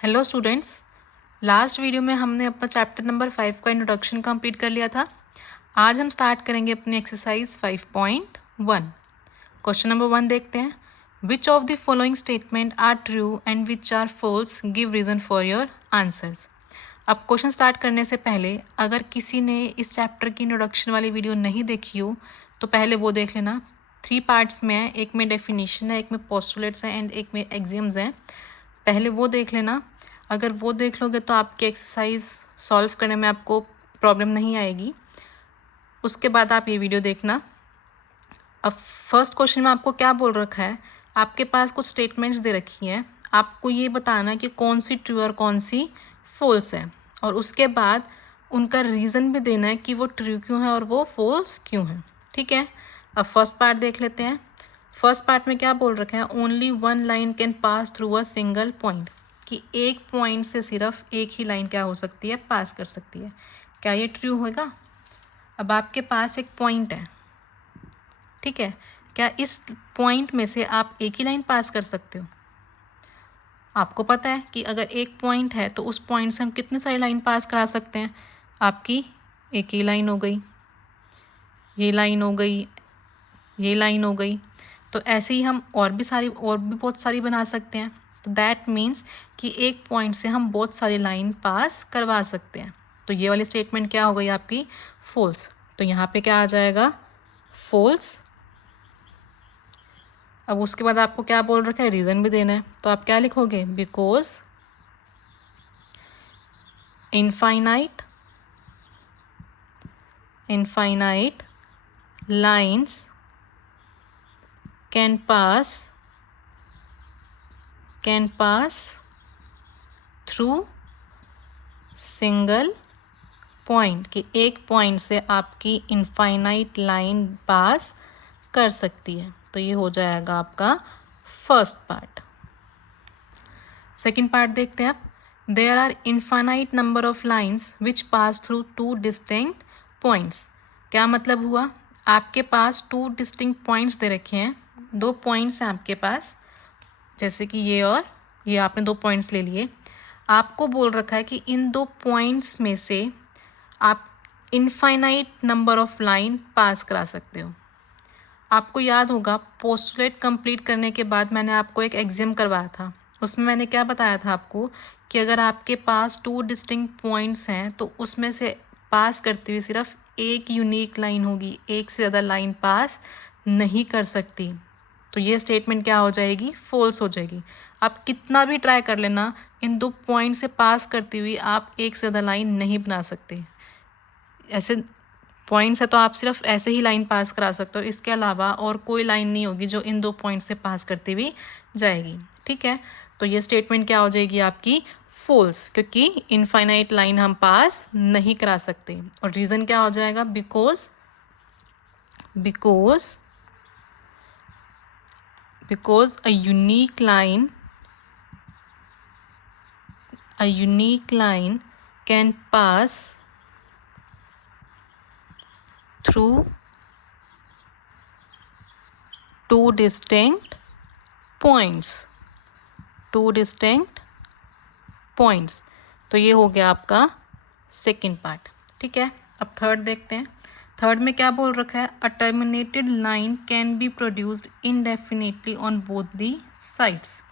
Hello students, last video में हमने अपना चैप्टर नंबर 5 का इंट्रोडक्शन कंप्लीट कर लिया था। आज हम स्टार्ट करेंगे अपनी एक्सरसाइज 5.1। क्वेश्चन नंबर 1 देखते हैं। Which of the following statement are true and which are false, give reason for your answers. अब क्वेश्चन स्टार्ट करने से पहले अगर किसी ने इस चैप्टर की इंट्रोडक्शन वाली वीडियो नहीं देखी हो तो पहले वो देख लेना। 3 पार्ट्स में है, एक में डेफिनेशन है, एक में पोस्टुलेट्स हैं एंड एक में एग्जाम्स हैं। पहले वो देख लेना। अगर वो देख लोगे तो आपकी एक्सरसाइज सॉल्व करने में आपको प्रॉब्लम नहीं आएगी। उसके बाद आप ये वीडियो देखना। अब फर्स्ट क्वेश्चन में आपको क्या बोल रखा है, आपके पास कुछ स्टेटमेंट्स दे रखी हैं, आपको ये बताना कि कौन सी ट्रू और कौन सी फॉल्स है, और उसके बाद उनका रीज़न भी देना है कि वो ट्रू क्यों है और वो फॉल्स क्यों है। ठीक है, अब फर्स्ट पार्ट देख लेते हैं। फर्स्ट पार्ट में क्या बोल रखा है, only one line can pass through a single point, कि एक पॉइंट से सिर्फ एक ही लाइन क्या हो सकती है, पास कर सकती है। क्या ये ट्रू होगा? अब आपके पास एक पॉइंट है, ठीक है, क्या इस पॉइंट में से आप एक ही लाइन पास कर सकते हो? आपको पता है कि अगर एक पॉइंट है तो उस पॉइंट से हम कितनी सारी लाइन पास करा सकते हैं। आपकी एक ही लाइन हो गई, ये लाइन हो गई, ये लाइन हो गई, तो ऐसे ही हम और भी बहुत सारी बना सकते हैं। तो दैट मीन्स कि एक पॉइंट से हम बहुत सारी लाइन पास करवा सकते हैं। तो ये वाली स्टेटमेंट क्या हो गई आपकी, फॉल्स। तो यहाँ पे क्या आ जाएगा, फॉल्स। अब उसके बाद आपको क्या बोल रखा है, रीज़न भी देना है। तो आप क्या लिखोगे, because infinite lines can pass through single point, कि एक पॉइंट से आपकी इनफाइनाइट लाइन पास कर सकती है। तो ये हो जाएगा आपका फर्स्ट पार्ट। सेकंड पार्ट देखते हैं आप। There are infinite number of lines which pass through two distinct points. क्या मतलब हुआ, आपके पास 2 डिस्टिंक्ट पॉइंट्स दे रखे हैं, 2 पॉइंट्स हैं आपके पास, जैसे कि ये और ये, आपने 2 पॉइंट्स ले लिए। आपको बोल रखा है कि इन 2 पॉइंट्स में से आप इनफाइनाइट नंबर ऑफ लाइन पास करा सकते हो। आपको याद होगा पोस्टुलेट कंप्लीट करने के बाद मैंने आपको एक एग्जाम करवाया था, उसमें मैंने क्या बताया था आपको कि अगर आपके पास 2 डिस्टिंक्ट पॉइंट्स हैं तो उसमें से पास करते हुए सिर्फ एक यूनिक लाइन होगी, एक से ज़्यादा लाइन पास नहीं कर सकती। तो ये स्टेटमेंट क्या हो जाएगी, फॉल्स हो जाएगी। आप कितना भी ट्राई कर लेना, इन 2 पॉइंट से पास करती हुई आप एक से ज़्यादा लाइन नहीं बना सकते। ऐसे पॉइंट्स है तो आप सिर्फ ऐसे ही लाइन पास करा सकते हो, इसके अलावा और कोई लाइन नहीं होगी जो इन 2 पॉइंट से पास करती हुई जाएगी। ठीक है, तो ये स्टेटमेंट क्या हो जाएगी आपकी, फॉल्स, क्योंकि इनफाइनाइट लाइन हम पास नहीं करा सकते। और रीज़न क्या हो जाएगा, because a unique line can pass through 2 distinct points। तो ये हो गया आपका सेकंड पार्ट। ठीक है, अब थर्ड देखते हैं। थर्ड में क्या बोल रखा है, a terminated line can be produced indefinitely on both the sides.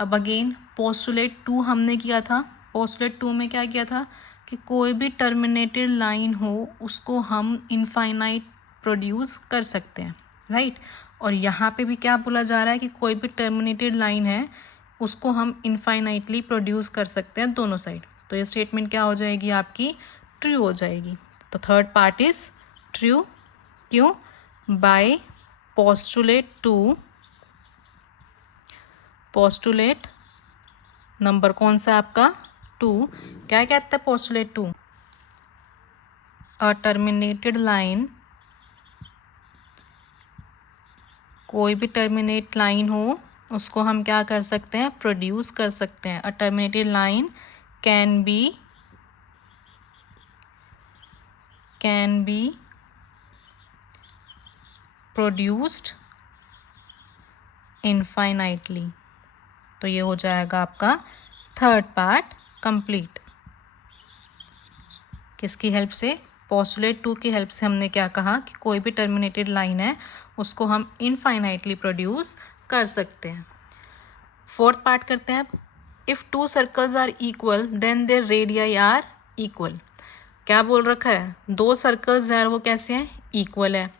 अब अगेन पोस्टुलेट 2 हमने किया था। पोस्टुलेट 2 में क्या किया था कि कोई भी टर्मिनेटेड लाइन हो उसको हम इनफाइनाइट प्रोड्यूस कर सकते हैं, राइट। और यहाँ पे भी क्या बोला जा रहा है कि कोई भी टर्मिनेटेड लाइन है उसको हम इनफाइनाइटली प्रोड्यूस कर सकते हैं दोनों साइड। तो ये स्टेटमेंट क्या हो जाएगी आपकी, ट्रू हो जाएगी। तो थर्ड पार्ट इज ट्रू। क्यों, बाय पोस्टुलेट नंबर कौन सा आपका, 2। क्या कहता है पोस्टुलेट 2, अ टर्मिनेटेड लाइन, कोई भी टर्मिनेट लाइन हो उसको हम क्या कर सकते हैं, प्रोड्यूस कर सकते हैं। A terminated line can be produced infinitely. तो ये हो जाएगा आपका थर्ड पार्ट कंप्लीट। किसकी हेल्प से? पोस्टुलेट 2 की हेल्प से हमने क्या कहा कि कोई भी टर्मिनेटेड लाइन है उसको हम इनफाइनाइटली प्रोड्यूस कर सकते हैं। फोर्थ पार्ट करते हैं अब। If two circles are equal then their radii are equal. क्या बोल रखा है? दो सर्कल्स हैं, वो कैसे हैं? इक्वल है।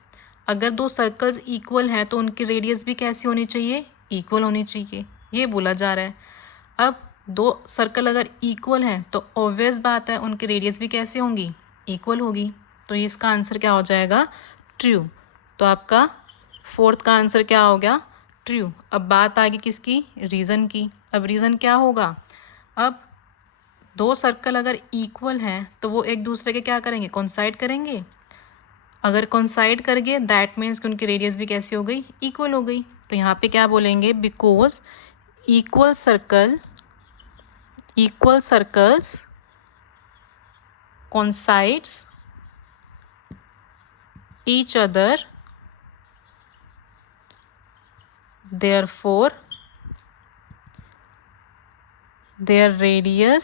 अगर दो सर्कल्स इक्वल हैं तो उनकी रेडियस भी कैसी होनी चाहिए? इक्वल होनी चाहिए, ये बोला जा रहा है। अब दो सर्कल अगर इक्वल हैं तो ऑब्वियस बात है उनकी रेडियस भी कैसे होंगी? इक्वल होगी। तो इसका आंसर क्या हो जाएगा? ट्रू। तो आपका फोर्थ का आंसर क्या हो गया? ट्रू। अब बात आ गई किसकी? रीज़न की। अब रीज़न क्या होगा? अब दो सर्कल अगर इक्वल हैं तो वो एक दूसरे के क्या करेंगे? कोइंसाइड करेंगे। अगर कोइंसाइड कर गए दैट मीन्स कि उनकी रेडियस भी कैसी हो गई? इक्वल हो गई। तो यहाँ पे क्या बोलेंगे? Because equal circles coincides each other, therefore their radii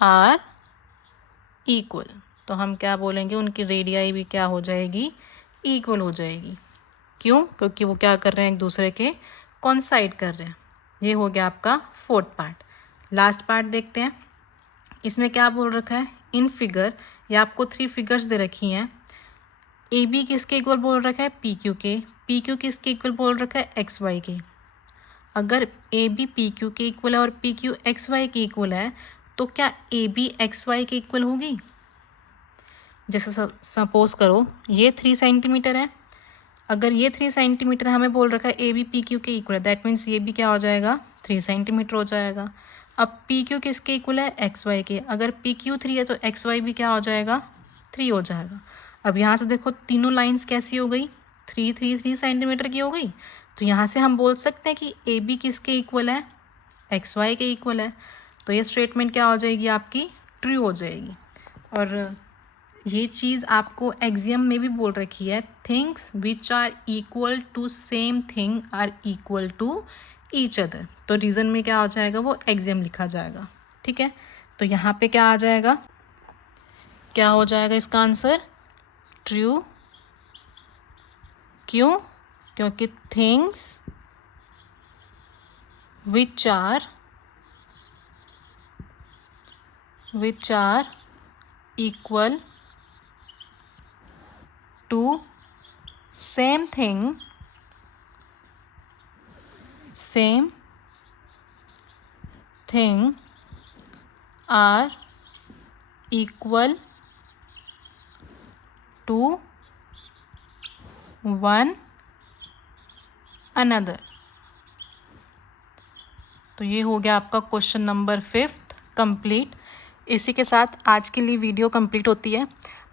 are equal। तो हम क्या बोलेंगे? उनकी रेडियाई भी क्या हो जाएगी? इक्वल हो जाएगी। क्यों? क्योंकि वो क्या कर रहे हैं? एक दूसरे के कॉन्साइड कर रहे हैं। ये हो गया आपका फोर्थ पार्ट। लास्ट पार्ट देखते हैं। इसमें क्या बोल रखा है? इन फिगर, या आपको 3 फिगर्स दे रखी हैं। ए बी किसके इक्वल बोल रखा है? पी क्यू के। पी क्यू किसके इक्वल बोल रखा है? एक्स वाई के। अगर ए बी पी क्यू के इक्वल है और पी क्यू एक्स वाई के इक्वल है तो क्या ए बी एक्स वाई के इक्वल होगी? जैसे सपोज करो ये 3 सेंटीमीटर है। अगर ये 3 सेंटीमीटर हमें बोल रखा है ए बी पी क्यू के इक्वल है, दैट मीन्स ये भी क्या हो जाएगा? 3 सेंटीमीटर हो जाएगा। अब पी क्यू किसके इक्वल है? एक्स वाई के। अगर पी क्यू 3 है तो एक्स वाई भी क्या हो जाएगा? 3 हो जाएगा। अब यहाँ से देखो तीनों लाइंस कैसी हो गई? 3 सेंटीमीटर की हो गई। तो यहाँ से हम बोल सकते हैं कि ए बी किसके इक्वल है? एक्स वाई के इक्वल है। तो ये स्टेटमेंट क्या हो जाएगी? आपकी ट्रू हो जाएगी। और ये चीज़ आपको एग्जाम में भी बोल रखी है, things which are equal to same thing are equal to each other. तो रीज़न में क्या हो जाएगा? वो एग्जाम लिखा जाएगा। ठीक है, तो यहाँ पे क्या आ जाएगा? क्या हो जाएगा इसका आंसर? ट्रू। क्यों? क्योंकि things which are equal to same thing are equal to one another। तो ये हो गया आपका क्वेश्चन नंबर 5 कंप्लीट। इसी के साथ आज के लिए वीडियो कंप्लीट होती है।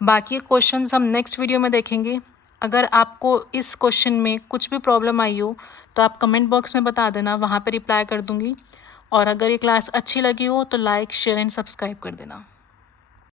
बाकी क्वेश्चंस हम नेक्स्ट वीडियो में देखेंगे। अगर आपको इस क्वेश्चन में कुछ भी प्रॉब्लम आई हो तो आप कमेंट बॉक्स में बता देना, वहाँ पे रिप्लाई कर दूँगी। और अगर ये क्लास अच्छी लगी हो तो लाइक शेयर एंड सब्सक्राइब कर देना।